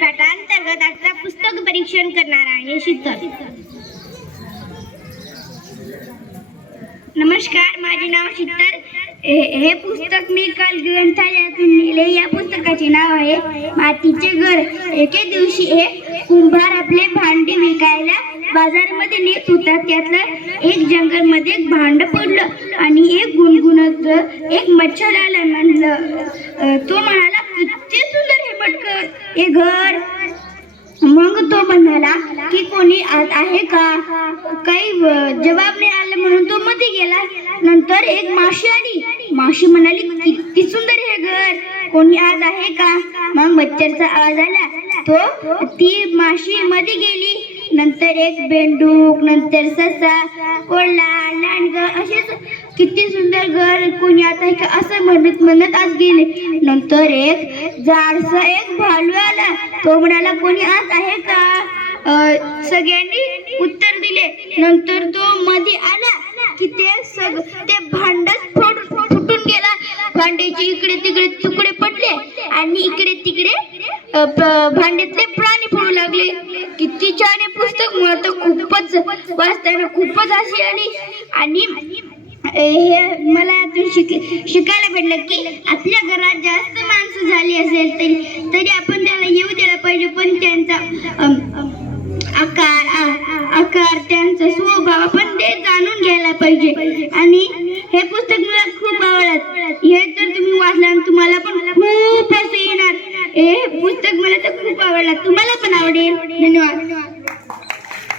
विद्यापीठांतर्गत आता पुस्तक परीक्षण करणार आहे शीतल. नमस्कार माझे नाव शीतल. हे पुस्तक मी काल ग्रंथालयातून नेले. या पुस्तकाचे नाव आहे मातीचे घर. एके दिवशी एक कुंभार आपले भांडे विकायला बाजारामध्ये नेत होता. त्यातलं एक जंगलमध्ये एक भांड पडलं आणि एक गुणगुणत एक मच्छर आला म्हणलं. तो म्हणाला किती सुंदर हे मटक हे घर? मग तो म्हणाला की कोणी आत आहे का? काही जवाब नाही आला म्हणून तो मध्ये गेला. नंतर एक माशी आली. माशी म्हणाली किती सुंदर हे घर कोणी आत आहे का? मग मच्छरचा आवाज आला. तो ती माशी मध्ये गेली. नंतर एक बेंडूक नंतर ससा कोल्हा लांडग असेच किती सुंदर घर कोणी आत म्हणत म्हणत आज गेले. नंतर एक जाडसा एक भालू आला. तो म्हणाला कोणी आत आहे का? सगळ्यांनी उत्तर दिले. नंतर तो मध्ये आला की ते सग ते भांडच फोड फुटून गेला. भांड्याचे इकडे तिकडे तुकडे पडले आणि इकडे तिकडे प- भांड्यातले प्राणी पडू लागले. किती छान पुस्तक. मला तर खूपच वाचताना खूपच अशी आली. आणि हे मला यातून शिक शिकायला भेटलं की आपल्या घरात जास्त माणसं झाली असेल तरी तरी आपण त्याला येऊ द्यायला पाहिजे. पण त्यांचा आकार आ, आकार त्यांचा स्वभाव आपण ते जाणून घ्यायला पाहिजे. आणि हे पुस्तक मला खूप आवडत हे तर तुम्ही वाचला तुम्हाला पण खूप असं येणार. हे पुस्तक मला तर खूप आवडलं. तुम्हाला पण आवडेल. धन्यवाद.